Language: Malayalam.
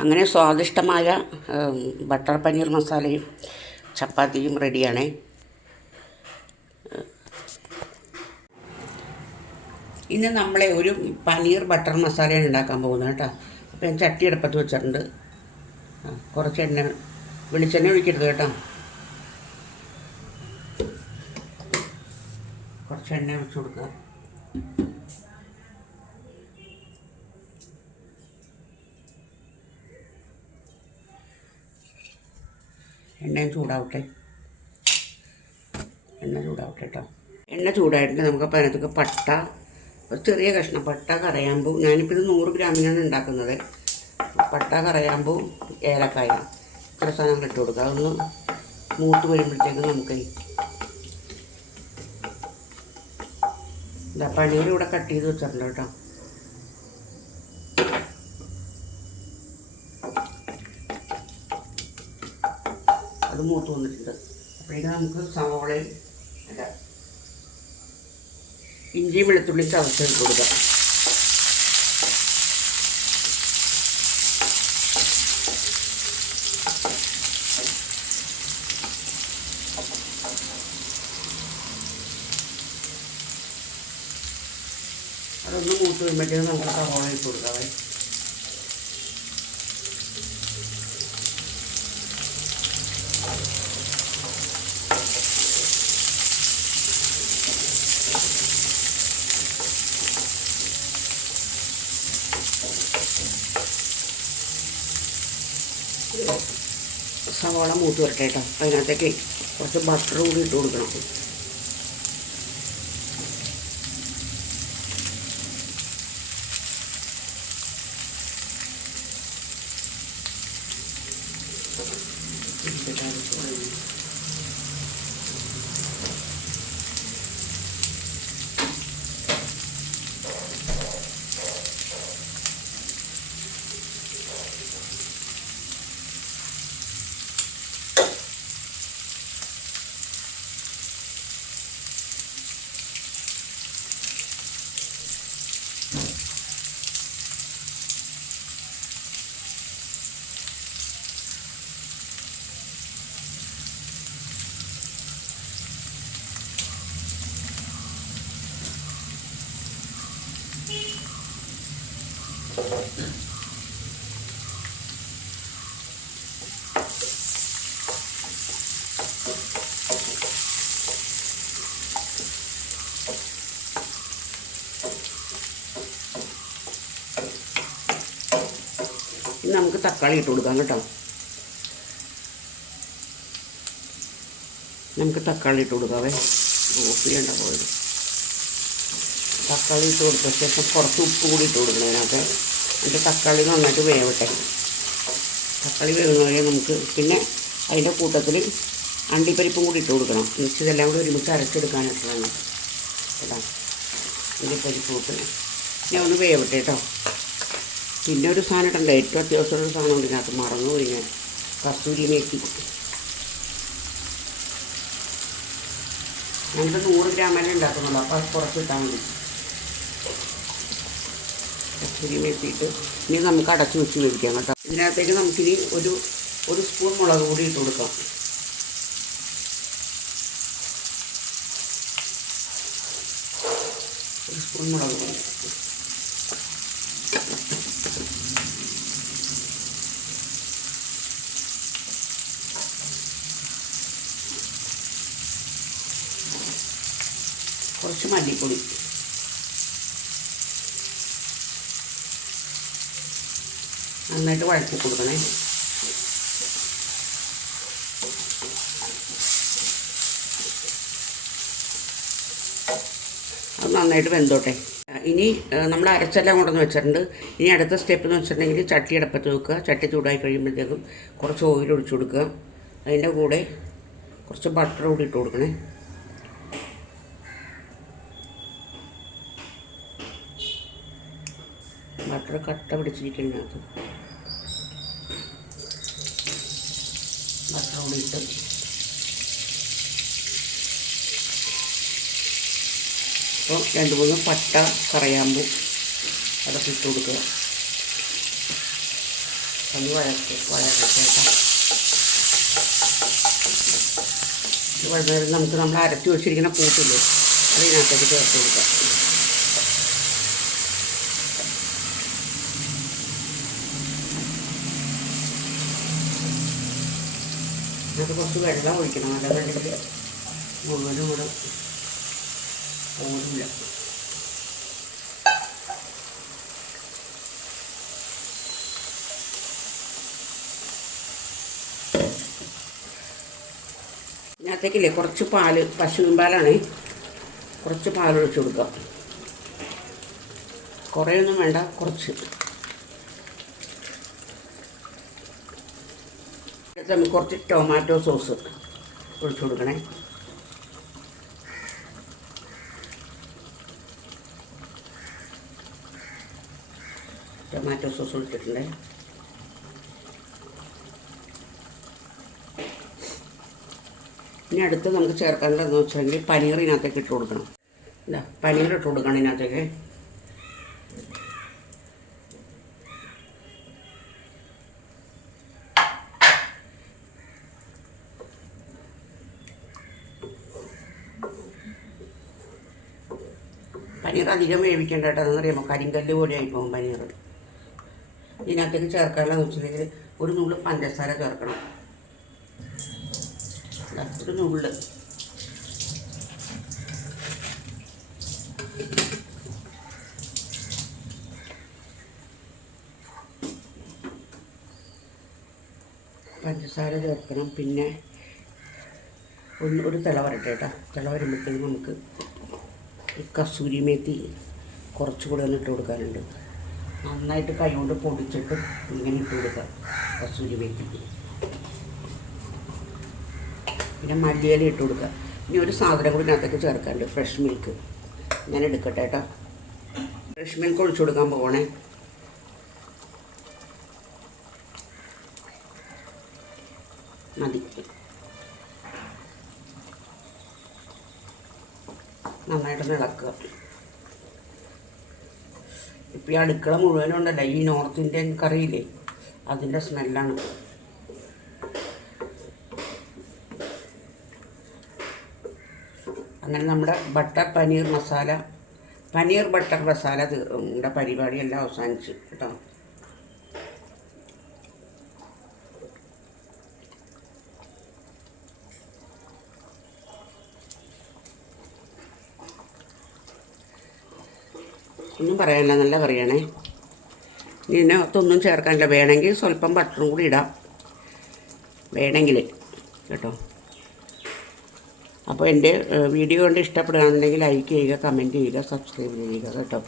അങ്ങനെ സ്വാദിഷ്ടമായ ബട്ടർ പനീർ മസാലയും ചപ്പാത്തിയും റെഡിയാണേ. ഇന്ന് നമ്മളെ ഒരു പനീർ ബട്ടർ മസാലയാണ് ഉണ്ടാക്കാൻ പോകുന്നത് കേട്ടോ. അപ്പോൾ ഞാൻ ചട്ടി അടുപ്പത്ത് വെച്ചിട്ടുണ്ട്. കുറച്ച് വെളിച്ചെണ്ണ ഒഴിക്കരുത് കേട്ടോ. കുറച്ച് എണ്ണ ഒഴിച്ച് കൊടുക്കുക. എണ്ണ ചൂടാവട്ടെ കേട്ടോ. എണ്ണ ചൂടായിട്ട് നമുക്കപ്പോൾ അതിനകത്തൊക്കെ പട്ട, ഒരു ചെറിയ കഷ്ണം പട്ട, കറയാമ്പൂ. ഞാനിപ്പോൾ ഇത് 100 ഗ്രാമിനാണ് ഉണ്ടാക്കുന്നത്. പട്ട, കറയാമ്പൂ, ഏലക്കായ, ഇത്ര സാധനങ്ങൾ ഇട്ട് കൊടുക്കുക. അതൊന്ന് മൂത്ത് വരുമ്പോഴത്തേക്ക് നമുക്ക് പനീർ ഇവിടെ കട്ട് ചെയ്ത് വെച്ചിട്ടുണ്ട് കേട്ടോ. അത് മൂത്ത് വന്നിട്ടുണ്ട്. അപ്പോഴേക്കും നമുക്ക് സവോളയും ഇഞ്ചിയും വെളുത്തുള്ളി ചതച്ചിട്ട് കൊടുക്കാം. അതൊന്ന് മൂത്ത് വരുമ്പോഴത്തേക്കും നമുക്ക് സവോള ഇട്ട് കൊടുക്കാവേ. സവാള മൂത്ത് വരട്ടെ കേട്ടോ. അതിനകത്തേക്ക് കുറച്ച് ബട്ടർ കൂടി ഇട്ട് കൊടുക്കണം. ഇനി നമുക്ക് തക്കാളി ഇട്ട് കൊടുക്കാം കേട്ടോ. നമുക്ക് തക്കാളി ഇട്ട് കൊടുക്കാവേ. ഓഫ് ചെയ്യേണ്ട പോയത്. തക്കാളി ഇട്ട് കൊടുത്ത ശേഷം കുറച്ച് ഉപ്പ് കൂടി ഇട്ട് കൊടുക്കണം അതിനകത്ത്. എന്നിട്ട് തക്കാളി നന്നായിട്ട് വേവട്ടെ. തക്കാളി വേവുന്നവരെ നമുക്ക് പിന്നെ അതിൻ്റെ കൂട്ടത്തിൽ അണ്ടിപ്പരിപ്പും കൂടി ഇട്ട് കൊടുക്കണം. എന്നിട്ട് ഇതെല്ലാം കൂടി ഒരുമിച്ച് അരച്ചെടുക്കാനായിട്ടാണ് കേട്ടോ. അണ്ടിപ്പരിപ്പ് ഇട്ട് ഞാൻ ഒന്ന് വേവട്ടെ കേട്ടോ. പിന്നെ ഒരു സാധനം ഇട്ടുണ്ട്, ഏറ്റവും അത്യാവശ്യമുള്ള സാധനം ഉണ്ട് ഇതിനകത്ത്, മറന്നുപോയി ഞാൻ. കസ്തൂരി മേത്തി. ഞങ്ങൾക്ക് 100 ഗ്രാമല്ലേ ഉണ്ടാക്കുന്നുള്ളൂ, അപ്പോൾ അത് കുറച്ച് ഇട്ടാൽ മതി. കസ്തൂരി മേത്തിയിട്ട് ഇനി നമുക്ക് അടച്ച് വെച്ച് വേവിക്കാം കേട്ടോ. ഇതിനകത്തേക്ക് നമുക്കിനി ഒരു സ്പൂൺ മുളക് പൊടി ഇട്ട് കൊടുക്കാം. ഒരു സ്പൂൺ മുളക് പൊടി. കുറച്ച് മല്ലിപ്പൊടി. നന്നായിട്ട് വഴറ്റി കൊടുക്കണേ. അത് നന്നായിട്ട് വെന്തോട്ടെ. ഇനി നമ്മൾ അരച്ചെല്ലാം കൊണ്ടുവന്ന് വെച്ചിട്ടുണ്ട്. ഇനി അടുത്ത സ്റ്റെപ്പ് എന്ന് വെച്ചിട്ടുണ്ടെങ്കിൽ ചട്ടി അടപ്പത്ത് വെക്കുക. ചട്ടി ചൂടായി കഴിയുമ്പോഴത്തേക്കും കുറച്ച് ഓയിൽ ഒഴിച്ചു കൊടുക്കുക. അതിൻ്റെ കൂടെ കുറച്ച് ബട്ടർ കൂടി ഇട്ട് കൊടുക്കണേ. ബട്ടർ കട്ട പിടിച്ചിരിക്കുന്നതിനകത്ത് ബട്ടർ കൂടി ഇട്ട് അപ്പോൾ 2-3 പട്ട, കറയാമ്പൂ അതൊക്കെ ഇട്ട് കൊടുക്കുക. ഒന്ന് വഴക്കട്ടെ. ഇത് വഴുന്നേരം നമുക്ക് നമ്മൾ അരച്ച് വെച്ചിരിക്കുന്ന കൂട്ടില്ലേ അതിനകത്തേക്ക് ചേർത്ത് കൊടുക്കാം. അത് കുറച്ച് വെള്ളം ഒഴിക്കണം, അതല്ലെങ്കിൽ മുഴുവനും കൂടെ പോരില്ല. ഇതിനകത്തേക്കില്ലേ കുറച്ച് പാല്, പശുവിൻ പാലാണ്, കുറച്ച് പാലൊഴിച്ച് കൊടുക്കുക. കുറേയൊന്നും വേണ്ട, കുറച്ച്. നമുക്ക് കുറച്ച് ടൊമാറ്റോ സോസ് ഒഴിച്ചു കൊടുക്കണേ. ടൊമാറ്റോ സോസ് ഒഴിച്ചിട്ടുണ്ട്. ഇനി അടുത്ത് നമുക്ക് ചേർക്കാനുള്ളതെന്ന് വെച്ചിട്ടുണ്ടെങ്കിൽ പനീർ ഇതിനകത്തേക്ക് ഇട്ട് കൊടുക്കണം. ഇതാ പനീർ ഇട്ട് കൊടുക്കണം ഇതിനകത്തേക്ക്. പനീർ അധികം വേവിക്കേണ്ട കേട്ടോ, എന്നറിയാമോ കരിങ്കല്ല് പോലെ ആയിപ്പോകും പനീർ. ഇതിനകത്തേക്ക് ചേർക്കാനുള്ളതെന്ന് വെച്ചിട്ടുണ്ടെങ്കിൽ ഒരു നുള്ള് പഞ്ചസാര ചേർക്കണം. ഒരു നുള്ള്. പഞ്ചസാര ചേർക്കണം. പിന്നെ ഒരു തിള വരട്ടെ കേട്ടോ. തിള വരുമ്പോഴത്തേക്കും നമുക്ക് ഈ കസൂരി മേത്തി കുറച്ചുകൂടെ ഒന്ന് ഇട്ട് കൊടുക്കാനുണ്ട്. നന്നായിട്ട് കൈ കൊണ്ട് പൊടിച്ചിട്ട് ഇങ്ങനെ ഇട്ട് കൊടുക്കാം കസൂരി മേത്തി. പിന്നെ മല്ലിയില ഇട്ട് കൊടുക്കുക. ഇനി ഒരു സാധനം കൂടി ഇതിനകത്തേക്ക് ചേർക്കാനുണ്ട്, ഫ്രഷ് മിൽക്ക്. ഞാൻ എടുക്കട്ടെ കേട്ടോ. ഫ്രഷ് മിൽക്ക് ഒഴിച്ചു കൊടുക്കാൻ പോകണേ. മതി. നന്നായിട്ടൊന്ന് ഇളക്കുക. ഇപ്പം ഈ അടുക്കള മുഴുവനും ഉണ്ടല്ലോ ഈ നോർത്ത് ഇന്ത്യൻ കറിയില്ലേ, അതിൻ്റെ സ്മെല്ലാണ്. അങ്ങനെ നമ്മുടെ ബട്ടർ പനീർ മസാല, പനീർ ബട്ടർ മസാല പരിപാടിയെല്ലാം അവസാനിച്ചു കേട്ടോ. ഒന്നും പറയാനില്ല, നല്ല കറിയാണേ. ഇതിനകത്തൊന്നും ചേർക്കാനില്ല. വേണമെങ്കിൽ സ്വല്പം ബട്ടറും കൂടി ഇടാം, വേണമെങ്കിൽ കേട്ടോ. അപ്പോൾ എൻ്റെ വീഡിയോ കൊണ്ട് ഇഷ്ടപ്പെടുകയാണെന്നുണ്ടെങ്കിൽ ലൈക്ക് ചെയ്യുക, കമൻറ്റ് ചെയ്യുക, സബ്സ്ക്രൈബ് ചെയ്യുക കേട്ടോ.